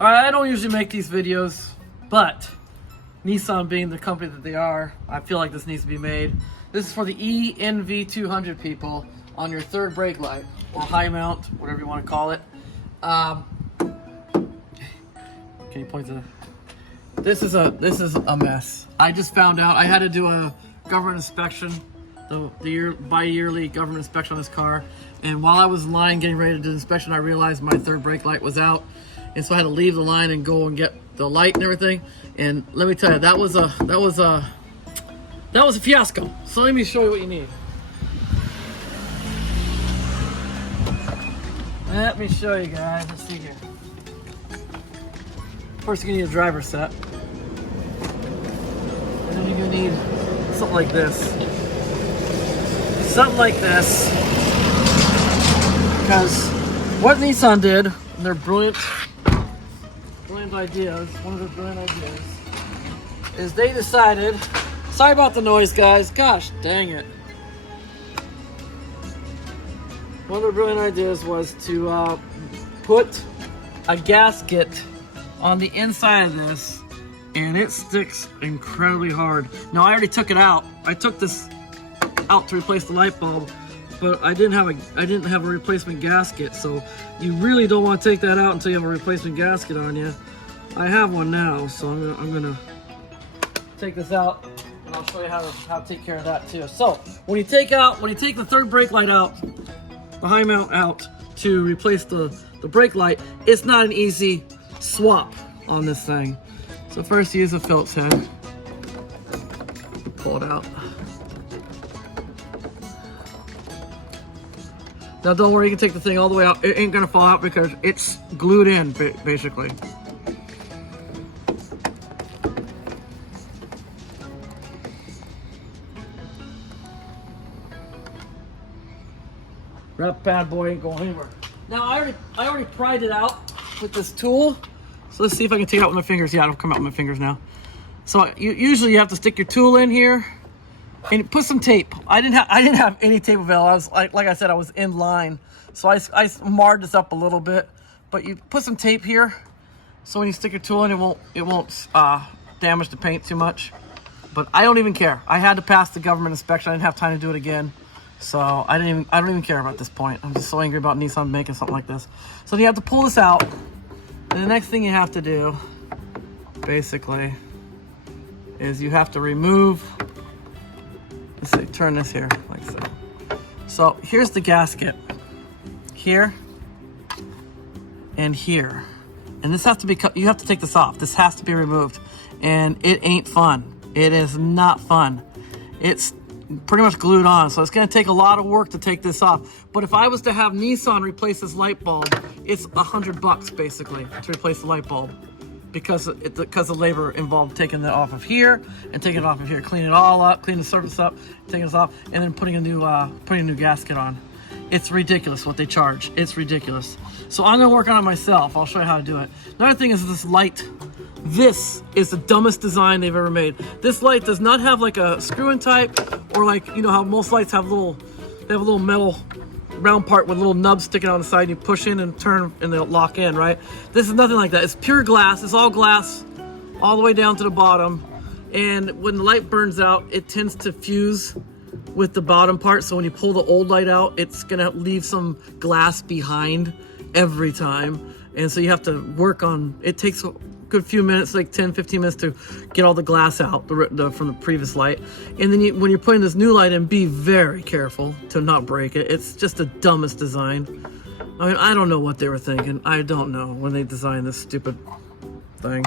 Alright, I don't usually make these videos, but Nissan being the company that they are, I feel like this needs to be made. This is for the e-NV200 people on your third brake light, or high mount, whatever you want to call it. Can you point to this is a mess. I just found out I had to do a government inspection, the bi-yearly government inspection on this car, and while I was in line getting ready to do the inspection, I realized my third brake light was out, and so I had to leave the line and go and get the light and everything. And let me tell you, that was a fiasco. So let me show you what you need. Let me show you guys. Let's see here. First, you're gonna need a driver set, and then you're gonna need something like this. Something like this, because what Nissan did, and their brilliant ideas, one of their brilliant ideas, is they decided. Sorry about the noise, guys. Gosh, dang it. One of their brilliant ideas was to put a gasket on the inside of this, and it sticks incredibly hard. Now, I already took it out. I took this out to replace the light bulb, but I didn't have a replacement gasket, so you really don't want to take that out until you have a replacement gasket on you. I have one now, so I'm gonna take this out, and I'll show you how to take care of that too. So when you take the third brake light out, the high mount out to replace the brake light, it's not an easy swap on this thing. So first you use a Phillips head, pull it out. Now don't worry, you can take the thing all the way out. It ain't gonna fall out because it's glued in basically. That bad boy ain't going anywhere. Now I already pried it out with this tool. So let's see if I can take it out with my fingers. Yeah, it'll come out with my fingers now. So usually you have to stick your tool in here and put some tape. I didn't have any tape available. I was like I said, I was in line, so I marred this up a little bit. But you put some tape here, so when you stick your tool in, it won't damage the paint too much. But I don't even care. I had to pass the government inspection. I didn't have time to do it again. So I don't even care about this point. I'm just so angry about Nissan making something like this. So you have to pull this out, and the next thing you have to do, basically, is you have to remove. Let's see, turn this here like so. So here's the gasket, here and here, and this has to be cut. You have to take this off. This has to be removed, and it ain't fun. It is not fun. It's pretty much glued on, so it's going to take a lot of work to take this off. But if I was to have Nissan replace this light bulb, it's $100 basically to replace the light bulb, because the labor involved taking it off of here and taking it off of here, clean it all up, clean the surface up, taking this off, and then putting a new gasket on. It's ridiculous what they charge. It's ridiculous. So I'm going to work on it myself. I'll show you how to do it. Another thing is this light. This is the dumbest design they've ever made. This light does not have like a screw-in type, or like, you know how most lights have they have a little metal round part with little nubs sticking on the side, and you push in and turn and they'll lock in, right? This is nothing like that. It's pure glass. It's all glass all the way down to the bottom. And when the light burns out, it tends to fuse with the bottom part. So when you pull the old light out, it's gonna leave some glass behind every time. And so you have to work on, it takes a good few minutes, like 10-15 minutes, to get all the glass out from the previous light. And then when you're putting this new light in, be very careful to not break it. It's just the dumbest design. I mean, I don't know what they were thinking. I don't know when they designed this stupid thing.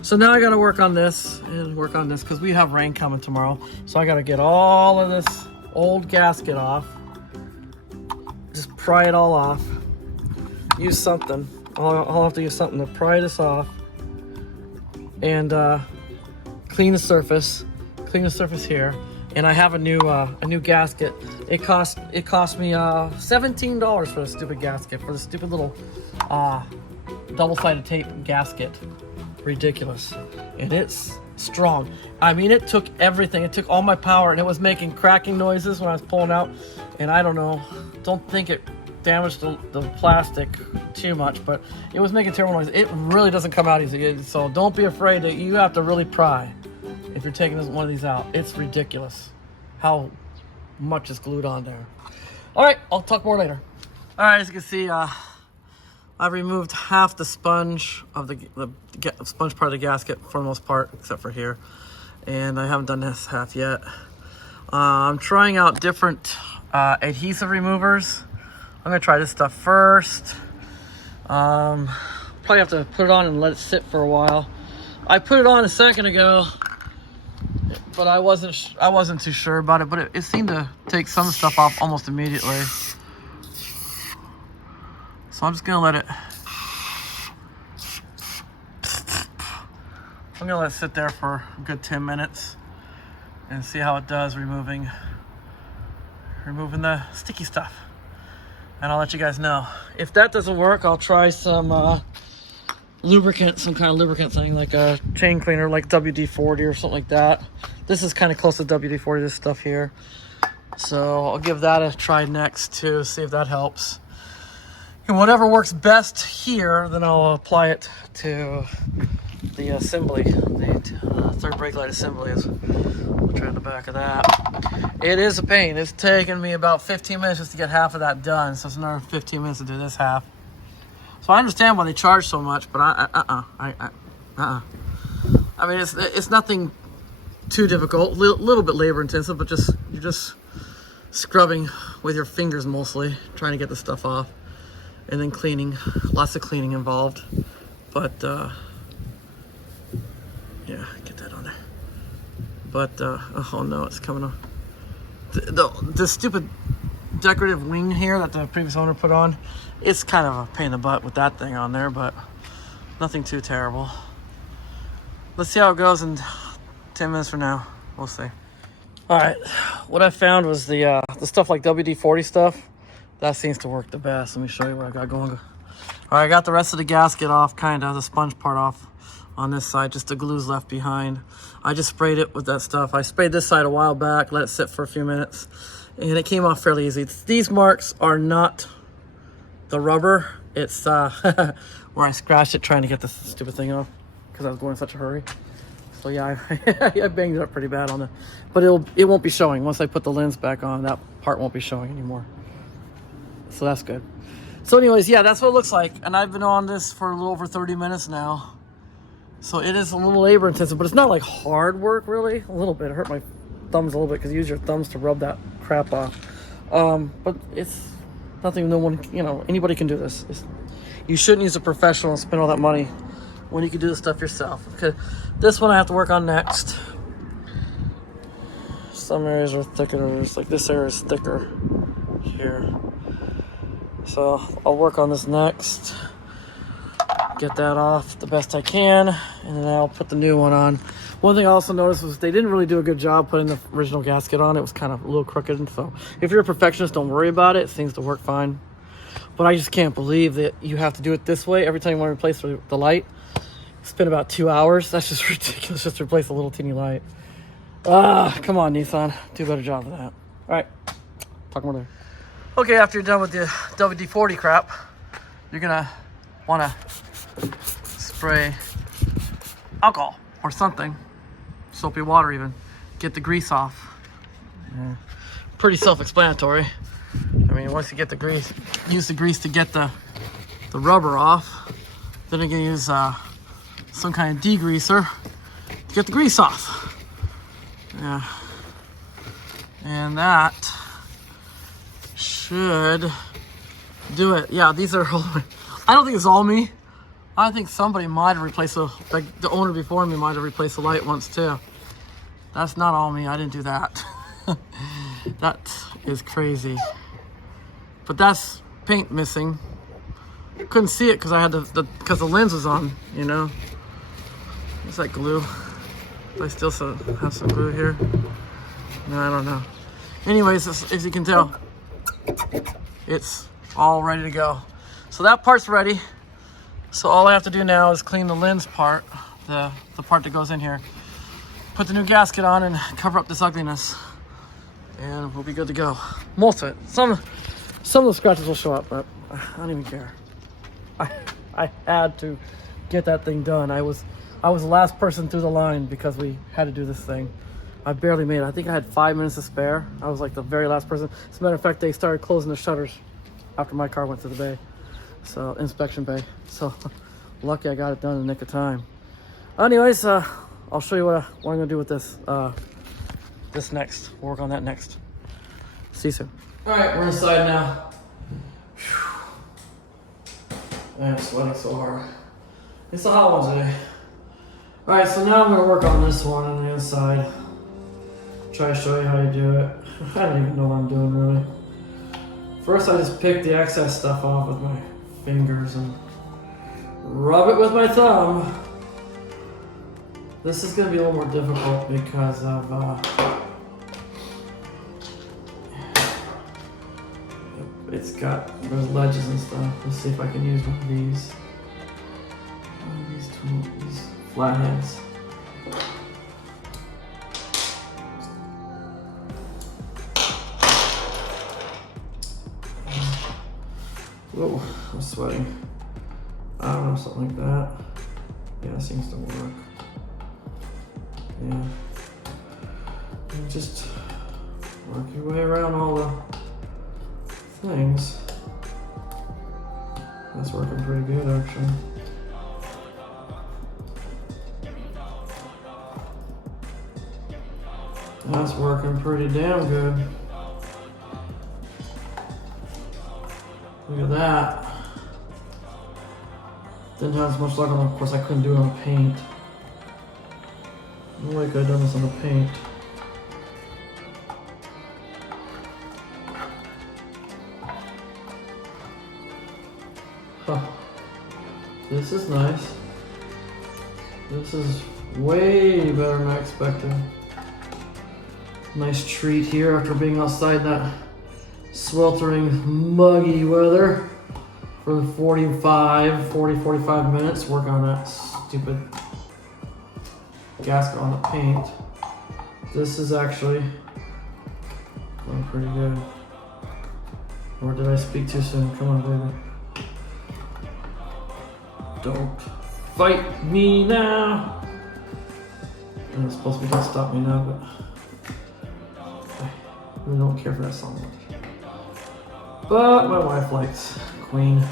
So now I gotta work on this and work on this, because we have rain coming tomorrow. So I gotta get all of this old gasket off. Just pry it all off. Use something. I'll have to use something to pry this off. And clean the surface here. And I have a new gasket. It cost me $17 for this stupid gasket, for this stupid little double-sided tape gasket. Ridiculous. And it's strong. I mean, it took everything. It took all my power, and it was making cracking noises when I was pulling out. And I don't know. Don't think it damage the plastic too much, but it was making terrible noise. It really doesn't come out easy, so don't be afraid that you have to really pry if you're taking one of these out. It's ridiculous how much is glued on there. All right, I'll talk more later. All right, as you can see, I've removed half the sponge of the sponge part of the gasket for the most part, except for here, and I haven't done this half yet. I'm trying out different adhesive removers. I'm gonna try this stuff first. Probably have to put it on and let it sit for a while. I put it on a second ago, but I wasn't too sure about it. But it seemed to take some stuff off almost immediately. So I'm just gonna let it. I'm gonna let it sit there for a good 10 minutes and see how it does removing the sticky stuff. And I'll let you guys know. If that doesn't work, I'll try some lubricant, some kind of lubricant thing, like a chain cleaner, like WD-40 or something like that. This is kind of close to WD-40, this stuff here. So I'll give that a try next to see if that helps. And whatever works best here, then I'll apply it to the assembly, the third brake light assembly. I'll try on the back of that. It is a pain. It's taken me about 15 minutes just to get half of that done, so it's another 15 minutes to do this half. So I understand why they charge so much, but I mean, it's nothing too difficult. Little bit labor intensive, but you're just scrubbing with your fingers mostly, trying to get the stuff off, and then cleaning. Lots of cleaning involved, but yeah, get that on there. But oh no, it's coming off. The stupid decorative wing here that the previous owner put on, it's kind of a pain in the butt with that thing on there, but nothing too terrible. Let's see how it goes in 10 minutes from now. We'll see. All right, what I found was the stuff like WD-40 stuff. That seems to work the best. Let me show you what I got going. All right, I got the rest of the gasket off, kind of the sponge part off on this side. Just the glue's left behind. I just sprayed it with that stuff. I sprayed this side a while back, let it sit for a few minutes, and it came off fairly easy. These marks are not the rubber. It's where I scratched it trying to get this stupid thing off because I was going in such a hurry. So yeah, I banged it up pretty bad on it, but it won't be showing. Once I put the lens back on, that part won't be showing anymore. So that's good. So anyways, yeah, that's what it looks like. And I've been on this for a little over 30 minutes now. So it is a little labor intensive, but it's not like hard work really. A little bit. It hurt my thumbs a little bit because you use your thumbs to rub that crap off. But it's nothing, no one, anybody can do this. You shouldn't use a professional and spend all that money when you can do this stuff yourself. Okay, this one I have to work on next. Some areas are thicker, like this area is thicker here. So I'll work on this next, get that off the best I can, and then I'll put the new one on. One thing I also noticed was they didn't really do a good job putting the original gasket on. It was kind of a little crooked, so if you're a perfectionist, don't worry about it. It seems to work fine. But I just can't believe that you have to do it this way every time you want to replace the light. Spend about 2 hours. That's just ridiculous, just to replace a little teeny light. Come on, Nissan. Do a better job than that. All right, talk more later. Okay, after you're done with the WD-40 crap, you're gonna wanna spray alcohol or something, soapy water even, get the grease off. Yeah. Pretty self-explanatory. I mean, once you get the grease, use the grease to get the rubber off, then you're gonna use some kind of degreaser to get the grease off. Yeah, and that should do it. Yeah, these are all, I don't think it's all me. I think somebody might have replaced like the owner before me might have replaced the light once too. That's not all me. I didn't do that. That is crazy. But that's paint missing. Couldn't see it because I had because the lens was on, Is that glue? Do I still have some glue here? No, I don't know. Anyways, as you can tell, it's all ready to go. So that part's ready. So all I have to do now is clean the lens part, the part that goes in here, put the new gasket on and cover up this ugliness, and we'll be good to go. Most of it. Some of the scratches will show up, but I don't even care. I had to get that thing done. I was the last person through the line because we had to do this thing. I barely made it. I think I had 5 minutes to spare. I was like the very last person. As a matter of fact, they started closing the shutters after my car went to the bay. So, inspection bay. So, lucky I got it done in the nick of time. Anyways, I'll show you what I'm gonna do with this. This next. We'll work on that next. See you soon. All right, we're inside now. I'm sweating so hard. It's a hot one today. All right, so now I'm gonna work on this one on the inside. Try to show you how you do it. I don't even know what I'm doing really. First, I just pick the excess stuff off with my fingers and rub it with my thumb. This is gonna be a little more difficult because of it's got those ledges and stuff. Let's see if I can use one of these. These flatheads. Whoa, I'm sweating. I don't know, something like that. Yeah, it seems to work. Yeah. And just work your way around all the things. That's working pretty good, actually. That's working pretty damn good. Look at that. Didn't have as much luck on, of course I couldn't do it on paint. No way I could have done this on the paint. Huh. This is nice. This is way better than I expected. Nice treat here after being outside that sweltering, muggy weather for the 45 minutes. Work on that stupid gasket on the paint. This is actually going pretty good. Or did I speak too soon? Come on, baby. Don't fight me now. And it's supposed to be gonna stop me now, but I really don't care for that song much. But my wife likes Queen.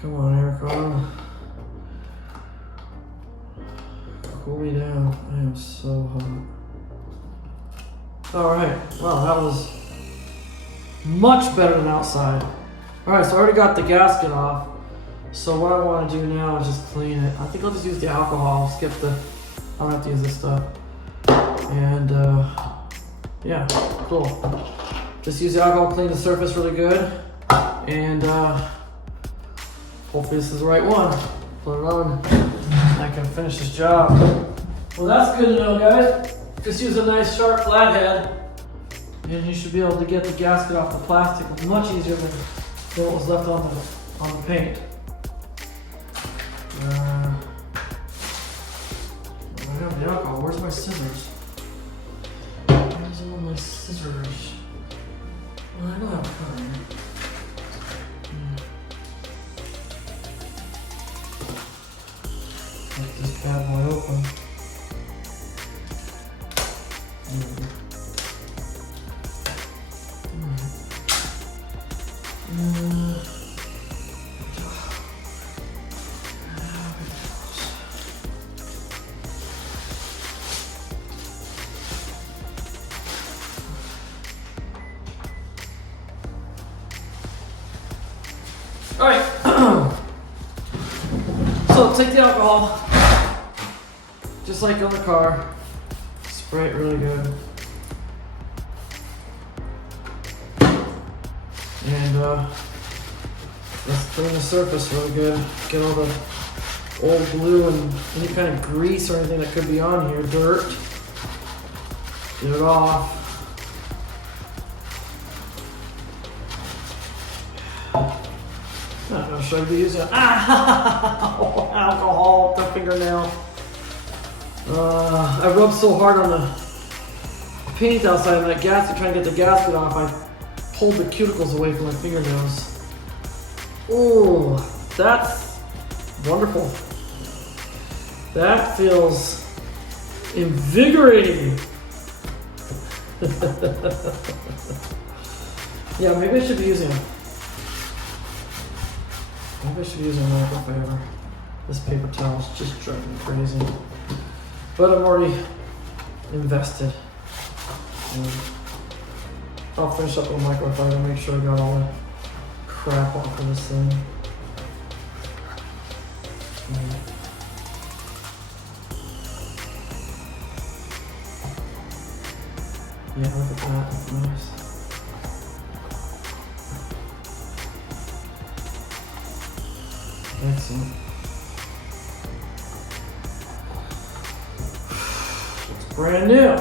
Come on, Eric. Cool me down. I am so hot. Alright, well, that was much better than outside. Alright, so I already got the gasket off. So what I want to do now is just clean it. I think I'll just use the alcohol, skip the, I don't have to use this stuff. And yeah, cool. Just use the alcohol, clean the surface really good. And hopefully this is the right one. Put it on and I can finish this job. Well, that's good to know, guys. Just use a nice sharp flathead and you should be able to get the gasket off the plastic much easier than what was left on the paint. I have the alcohol. Where's my scissors? Where's all my scissors? Well, I don't have time. Get this bad boy open. All right, so take the alcohol, just like on the car, spray it really good. And let's clean the surface really good. Get all the old glue and any kind of grease or anything that could be on here, dirt. Get it off. Not gonna show you using alcohol with the fingernail. I rubbed so hard on the paint outside of that gasket, trying to get the gasket off, I pulled the cuticles away from my fingernails. Oh, that's wonderful. That feels invigorating. Yeah, maybe I should be using a microfiber. This paper towel is just driving me crazy. But I'm already invested. And I'll finish up with a microfiber, make sure I got all the crap off of this thing. Yeah, look at that, that's nice. Excellent. It's brand new.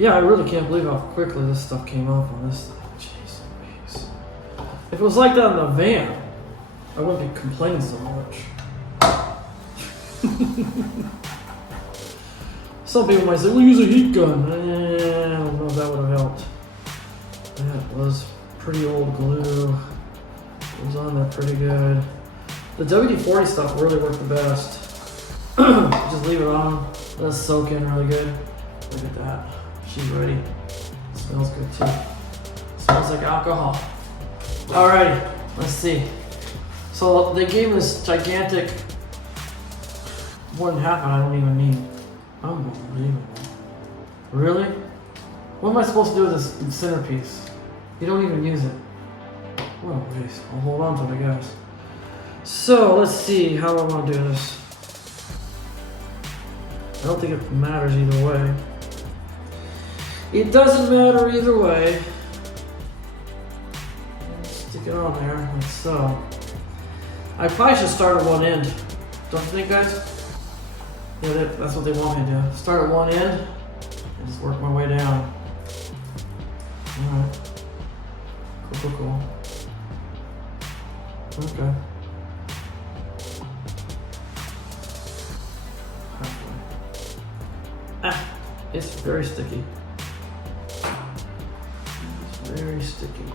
Yeah, I really can't believe how quickly this stuff came off on this thing. Jeez Louise. If it was like that in the van, I wouldn't be complaining so much. Some people might say, well, use a heat gun. I don't know if that would have helped. That was pretty old glue. It was on there pretty good. The WD-40 stuff really worked the best. Just leave it on, let it soak in really good. Look at that. She's ready. It smells good too. It smells like alcohol. Alrighty, let's see. So they gave me this gigantic 1.5, and I don't even need. Unbelievable. Really? What am I supposed to do with this centerpiece? You don't even use it. What a waste. I'll hold on to it, I guess. So let's see how I want to do this. I don't think it matters either way. It doesn't matter either way. Stick it on there, like so. I probably should start at one end. Don't you think, guys? Yeah, that's what they want me to do. Start at one end and just work my way down. Alright. Cool. Okay. Halfway. Ah, it's very sticky. It's very sticky.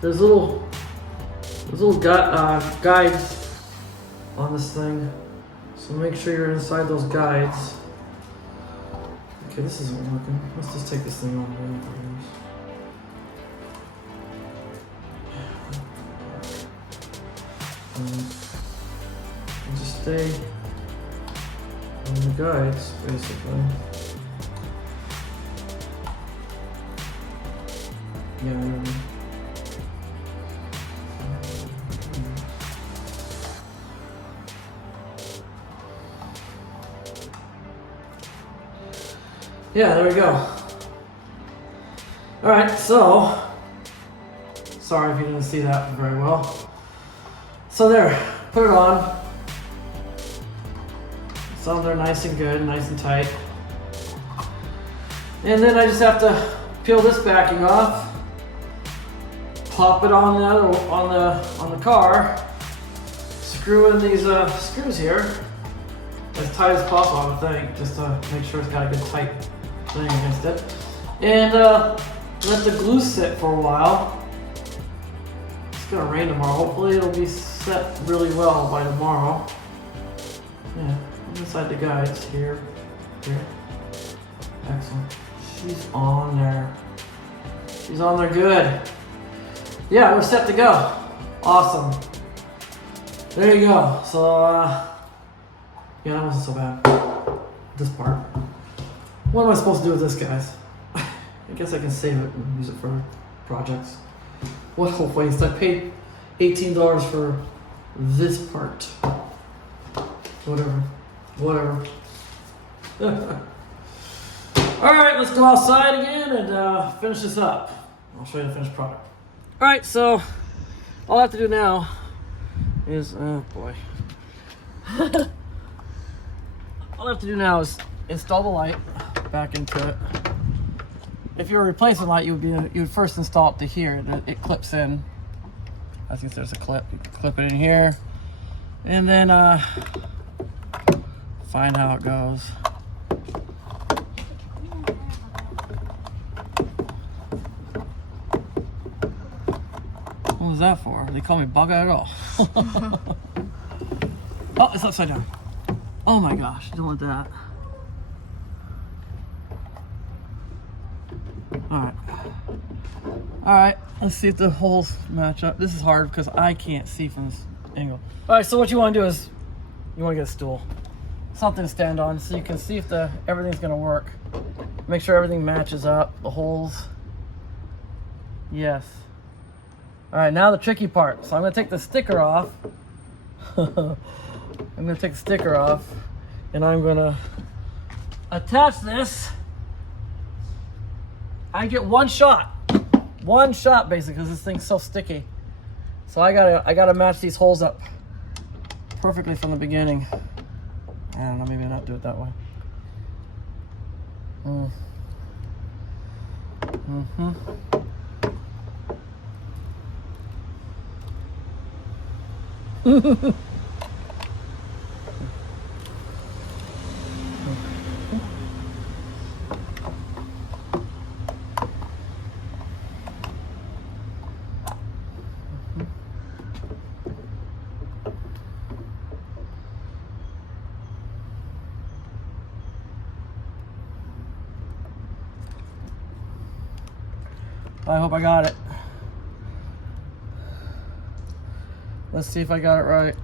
There's little guides on this thing, so make sure you're inside those guides. Okay, this isn't working. Let's just take this thing off. And just stay on the guides, basically. Yeah. Yeah, there we go. Alright, so, sorry if you didn't see that very well. So there, put it on. It's on there nice and good, nice and tight. And then I just have to peel this backing off, pop it on the car, screw in these screws here, as tight as possible, I would think, just to make sure it's got a good tight thing against it, and let the glue sit for a while. It's gonna rain tomorrow. Hopefully it'll be set really well by tomorrow. Yeah, inside the guides here. Excellent. She's on there. She's on there good. Yeah, we're set to go. Awesome. There you go. So yeah, that wasn't so bad. This part. What am I supposed to do with this, guys? I guess I can save it and use it for projects. What a waste. I paid $18 for this part. Whatever. All right, let's go outside again and finish this up. I'll show you the finished product. All right, so all I have to do now is, oh boy. All I have to do now is install the light back into it. If you're replacing light, you would first install it to here. It clips in. I think there's a clip. You can clip it in here, and then find how it goes. What was that for? They call me bug at all. Oh, it's upside down. Oh my gosh, don't want that. All right, let's see if the holes match up. This is hard because I can't see from this angle. All right, so what you want to do is you want to get a stool, something to stand on, so you can see if everything's going to work. Make sure everything matches up, the holes. Yes. All right, now the tricky part. So I'm going to take the sticker off. I'm going to take the sticker off, and I'm going to attach this. I get one shot basically, because this thing's so sticky. So I gotta match these holes up perfectly from the beginning. I don't know, maybe not do it that way. I hope I got it. Let's see if I got it right.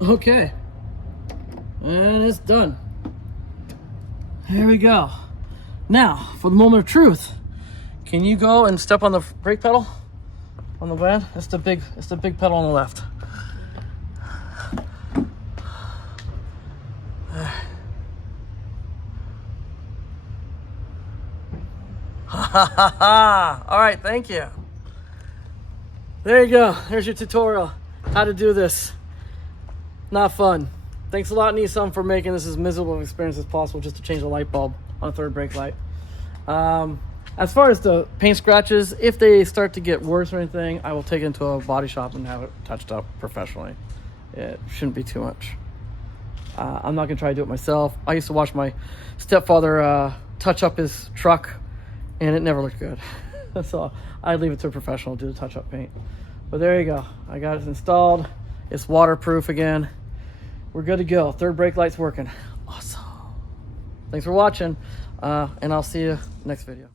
Okay, and it's done. There we go. Now, for the moment of truth, can you go and step on the brake pedal on the van? It's the big pedal on the left. All right, thank you. There you go. There's your tutorial, how to do this. Not fun. Thanks a lot, Nissan, for making this as miserable of an experience as possible just to change the light bulb on a third brake light. As far as the paint scratches, if they start to get worse or anything, I will take it into a body shop and have it touched up professionally. It shouldn't be too much. I'm not gonna try to do it myself. I used to watch my stepfather touch up his truck, and it never looked good. So I'd leave it to a professional to do the touch-up paint. But there you go. I got it installed. It's waterproof again. We're good to go. Third brake light's working. Awesome. Thanks for watching, and I'll see you next video.